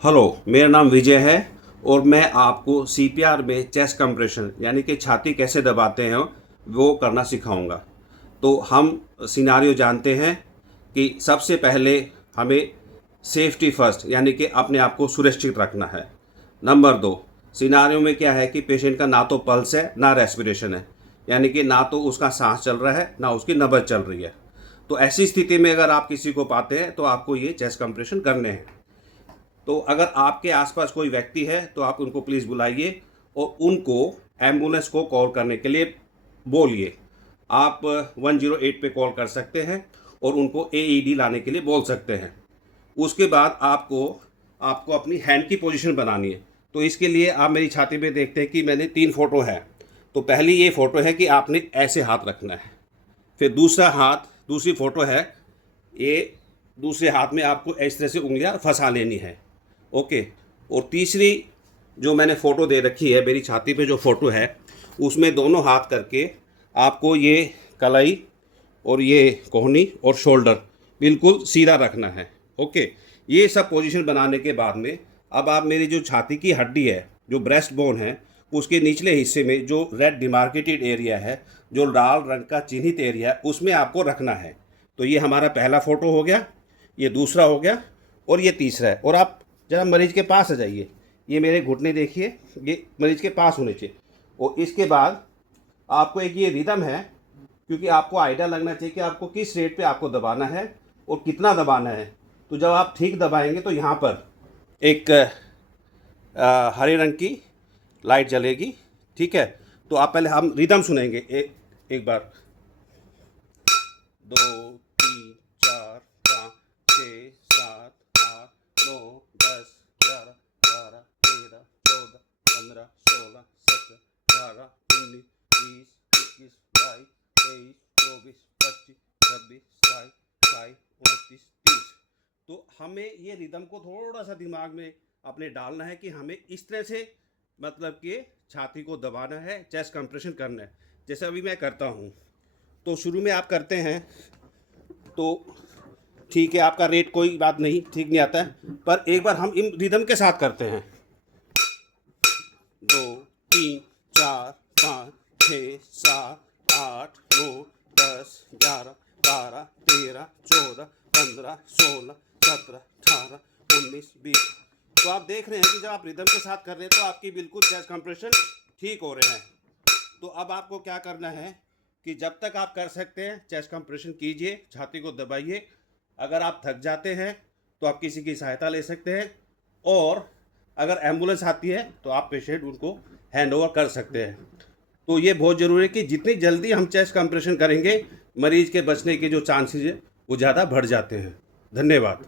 Hello, मेरा नाम विजय है और मैं आपको सीपीआर में चेस्ट कंप्रेशन यानी कि छाती कैसे दबाते हैं वो करना सिखाऊंगा। तो हम सिनारियो जानते हैं कि सबसे पहले हमें सेफ्टी फर्स्ट यानी कि अपने आप को सुरक्षित रखना है। नंबर 2, सिनारियो में क्या है कि पेशेंट का ना तो पल्स है ना रेस्पिरेशन है, यानी कि ना तो उसका सांस चल रहा है ना उसकी नब्ज चल रही है। तो ऐसी स्थिति में अगर आप किसी को पाते हैं तो आपको ये चेस्ट कंप्रेशन करने हैं। तो अगर आपके आसपास कोई व्यक्ति है तो आप उनको प्लीज़ बुलाइए और उनको एम्बुलेंस को कॉल करने के लिए बोलिए। आप 108 पे कॉल कर सकते हैं और उनको एईडी लाने के लिए बोल सकते हैं। उसके बाद आपको आपको अपनी हैंड की पोजीशन बनानी है। तो इसके लिए आप मेरी छाती पे देखते हैं कि मैंने 3 फ़ोटो है। तो पहली ये फ़ोटो है कि आपने ऐसे हाथ रखना है। फिर दूसरी फ़ोटो है, ये दूसरे हाथ में आपको इस तरह से उंगलियां फंसा लेनी है। ओके। और तीसरी जो मैंने फ़ोटो दे रखी है, मेरी छाती पे जो फ़ोटो है उसमें दोनों हाथ करके आपको ये कलाई और ये कोहनी और शोल्डर बिल्कुल सीधा रखना है। ओके। ये सब पोजीशन बनाने के बाद में अब आप मेरी जो छाती की हड्डी है, जो ब्रेस्ट बोन है, उसके निचले हिस्से में जो रेड डिमार्केटेड एरिया है, जो लाल रंग का चिन्हित एरिया है, उसमें आपको रखना है। तो ये हमारा पहला फ़ोटो हो गया, ये दूसरा हो गया और ये तीसरा है। और आप जरा मरीज़ के पास आ जाइए, ये मेरे घुटने देखिए, ये मरीज़ के पास होने चाहिए। और इसके बाद आपको एक ये रिदम है, क्योंकि आपको आइडिया लगना चाहिए कि आपको किस रेट पे आपको दबाना है और कितना दबाना है। तो जब आप ठीक दबाएंगे तो यहाँ पर एक हरे रंग की लाइट जलेगी। ठीक है। तो आप पहले हम रिदम सुनेंगे एक बार। 2 3 4 5 6 7 8 9 10 11 12 13 14 15 16 17 18 19 20 21 22 23 24 25 26 27 28 29 30। तो हमें ये रिदम को थोड़ा सा दिमाग में अपने डालना है कि हमें इस तरह से मतलब कि छाती को दबाना है, चेस्ट कंप्रेशन करना है, जैसे अभी मैं करता हूँ। तो शुरू में आप करते हैं तो ठीक है, आपका रेट कोई बात नहीं, ठीक नहीं आता है, पर एक बार हम इन रिदम के साथ करते हैं। 2 3 4 5 6 7 8 9 10 11 12 13 14 15 16 17 18 19 20। तो आप देख रहे हैं कि जब आप रिदम के साथ कर रहे हैं तो आपकी बिल्कुल चेस्ट कंप्रेशन ठीक हो रहे हैं। तो अब आपको क्या करना है कि जब तक आप कर सकते हैं चेस्ट कंप्रेशन कीजिए, छाती को दबाइए। अगर आप थक जाते हैं तो आप किसी की सहायता ले सकते हैं, और अगर एम्बुलेंस आती है तो आप पेशेंट उनको हैंड ओवर कर सकते हैं। तो ये बहुत ज़रूरी है कि जितनी जल्दी हम चेस्ट कंप्रेशन करेंगे, मरीज़ के बचने के जो चांसेस है वो ज़्यादा बढ़ जाते हैं। धन्यवाद।